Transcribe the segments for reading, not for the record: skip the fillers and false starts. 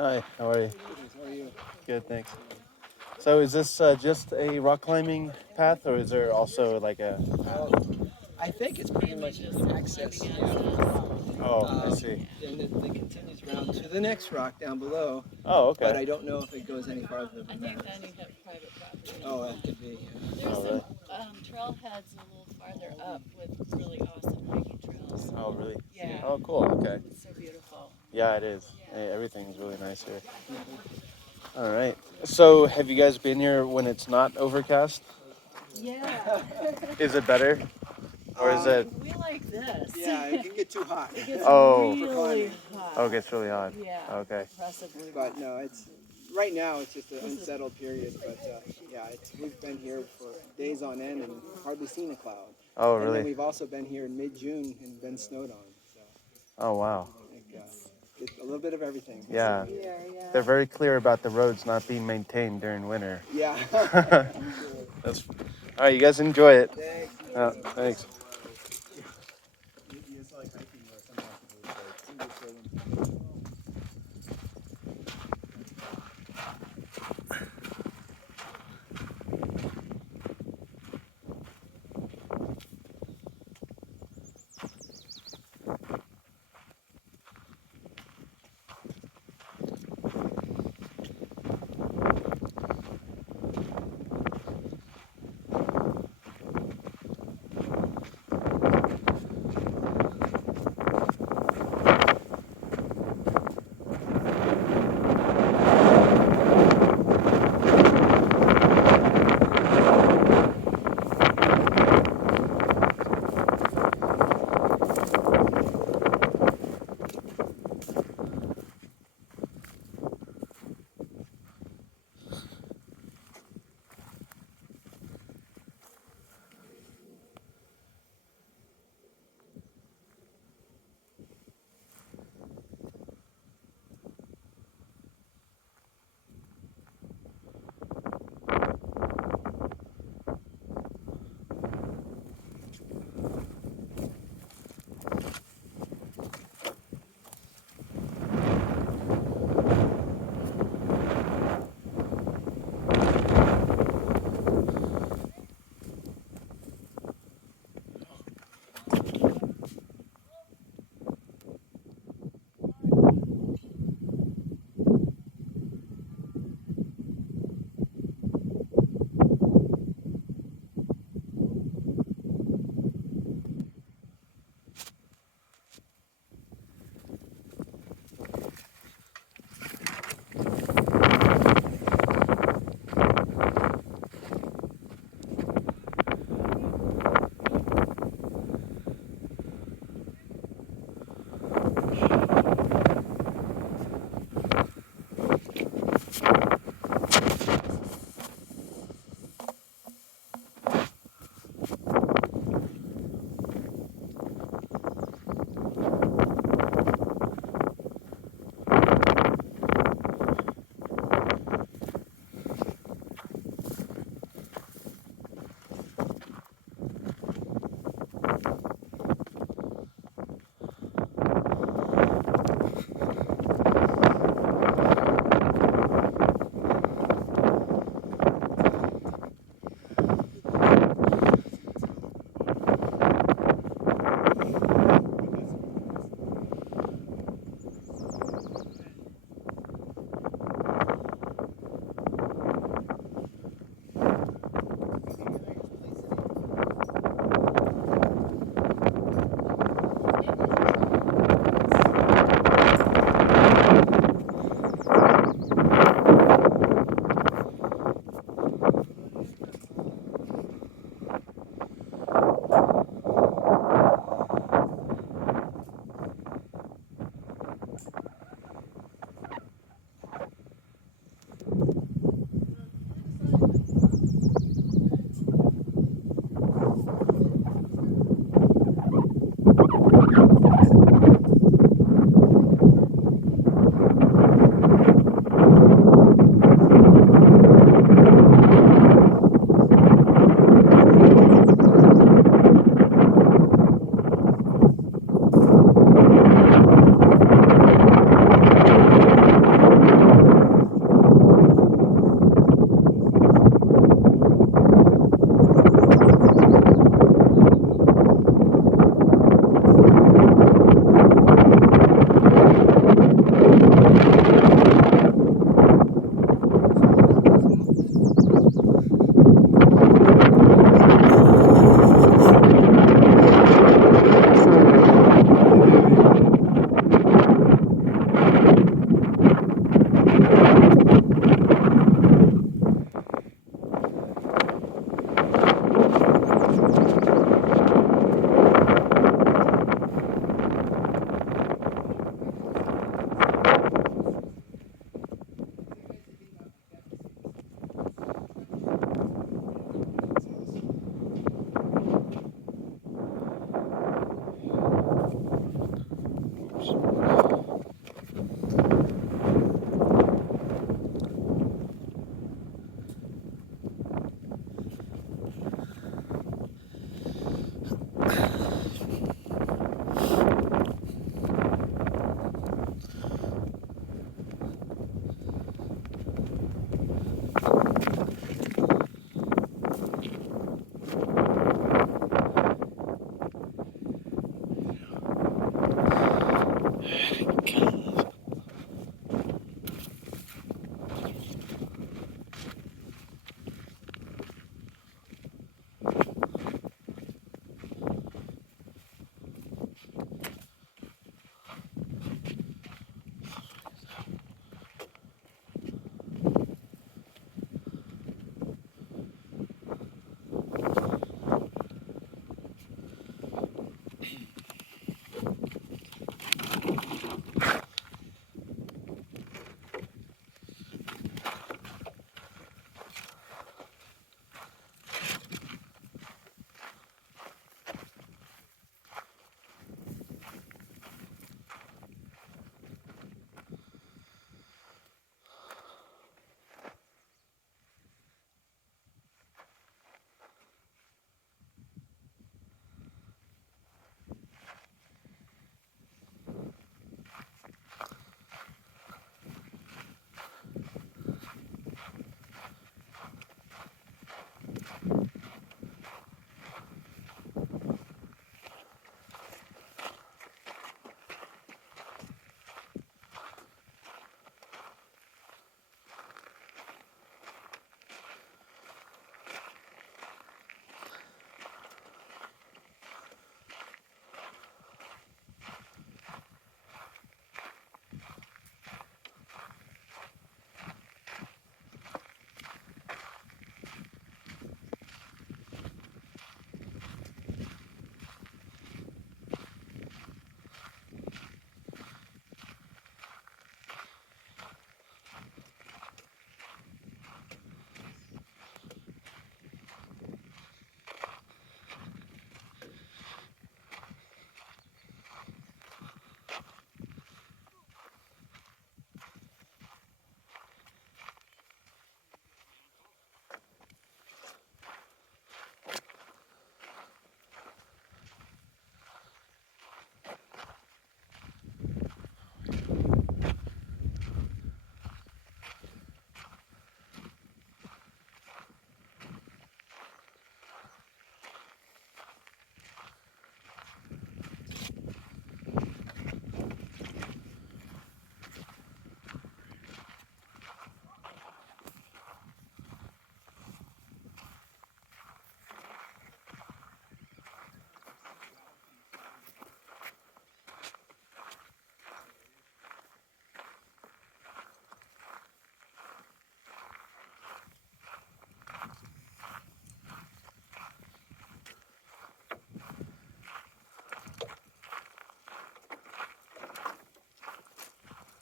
Hi, how are you? How are you? Good, thanks. So, is this just a rock climbing path, or is there also like a? Well, I think it's pretty much access to the rock. Oh, I see. And it continues around to the next rock down below, Oh, but okay. I don't know if it goes any farther I than think that. then you have private property. Oh, that could be. There's Oh, some really? trailheads a little farther up with really awesome hiking trails. Oh, really? Yeah, Oh, cool. Okay. it's so beautiful. Yeah, it is. Hey, everything's really nice here. All right. So, have you guys been here when it's not overcast? Yeah. Is it better, or is it? We like this. Yeah, it can get too hot. It gets Oh. really hot. Oh, it gets really hot. Yeah. Okay. Oppressively But hot. no, it's right now it's just an unsettled period. But yeah, we've been here for days on end and hardly seen a cloud. Oh, And then really? we've also been here in mid-June and been snowed on. So Oh, wow. I think it's a little bit of everything. Yeah. Yeah. They're very clear about the roads not being maintained during winter. Yeah. That's all right. You guys enjoy it. Thanks. Thanks.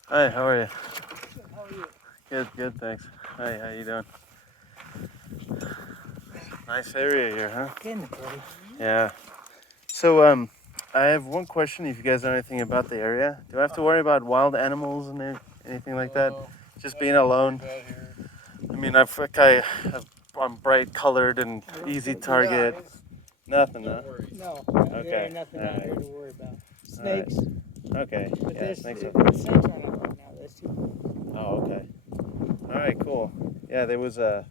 Hi, how are you? How are you? Good, thanks. Hi, how you doing? Nice area here, huh? Getting it, buddy. Yeah. So, I have one question. If you guys know anything about the area, do I have to worry about wild animals and anything like that? Just being alone. I mean, I'm bright colored and easy target. Nothing, huh? No, Okay, there ain't nothing out alright. here to worry about. Snakes, Okay. but Yeah, there's snakes are. snakes aren't out right now. There's two. Oh, okay. All right, cool. Yeah, there was a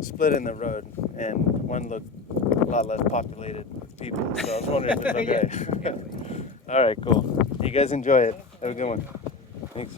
split in the road, and one looked a lot less populated with people. So I was wondering if it was okay. Yeah. All right, cool. You guys enjoy it. Have a good one. Thanks.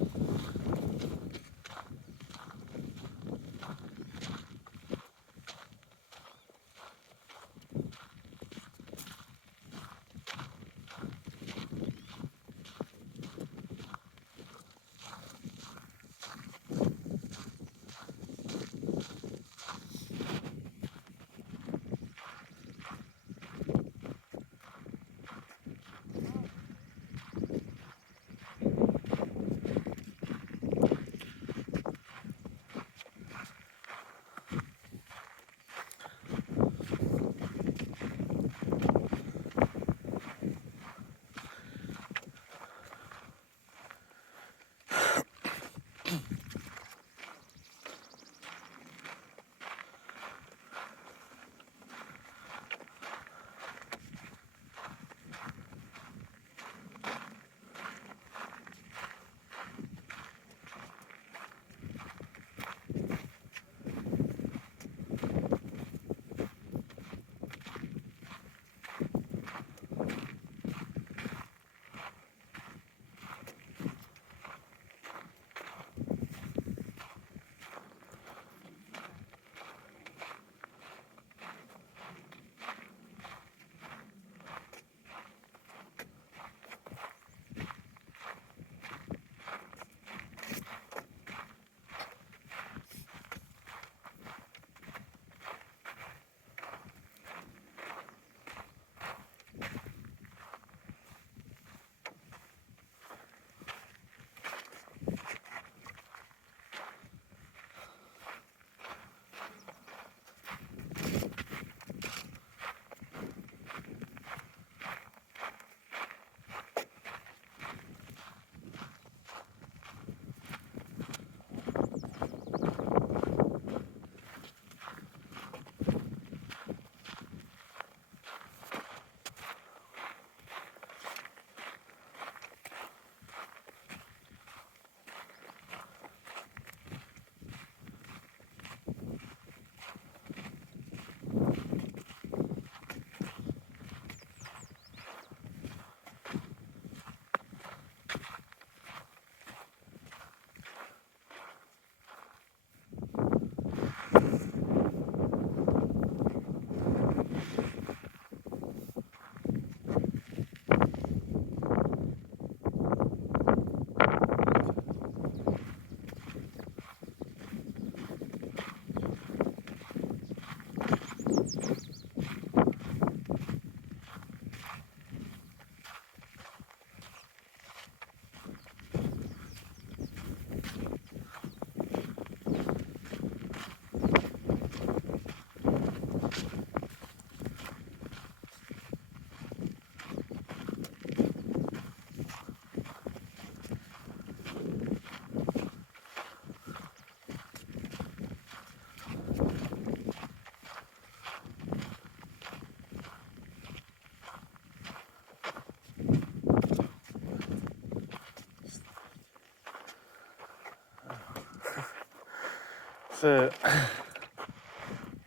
So,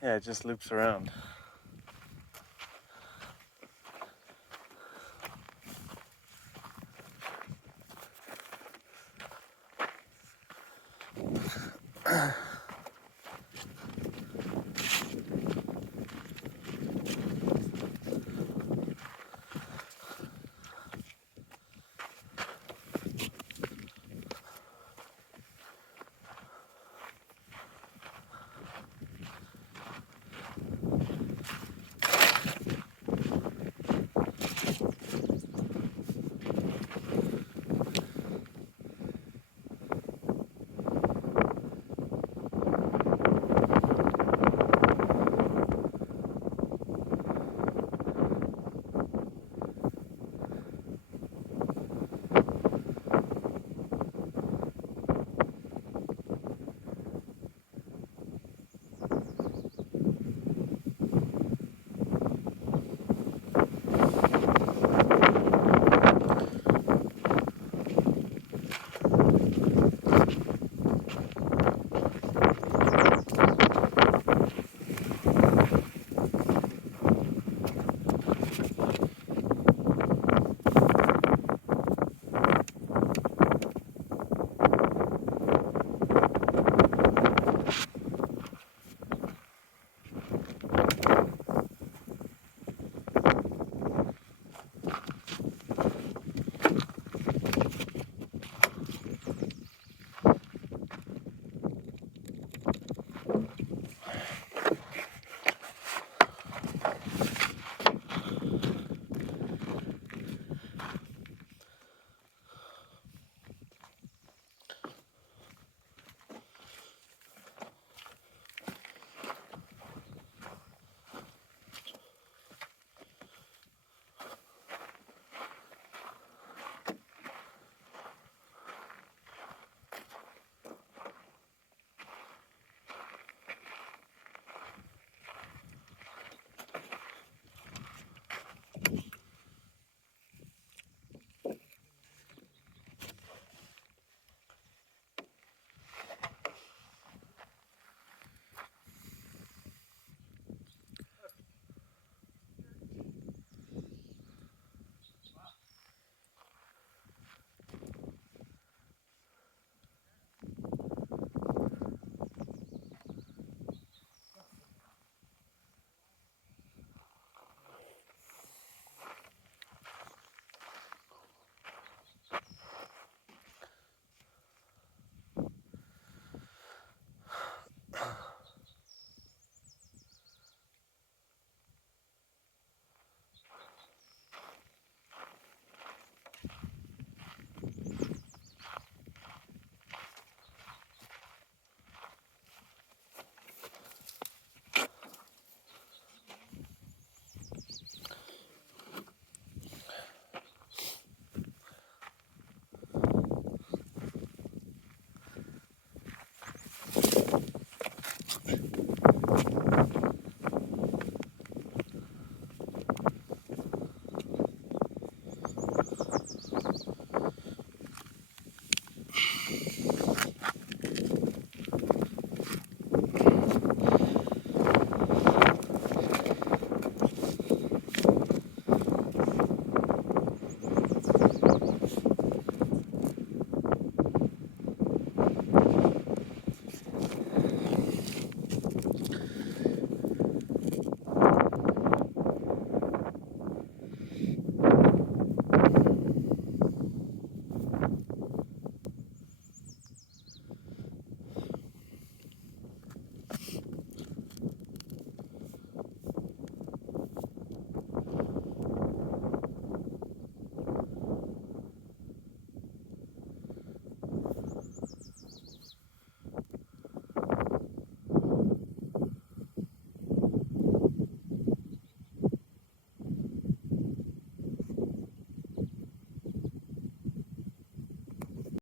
yeah, it just loops around.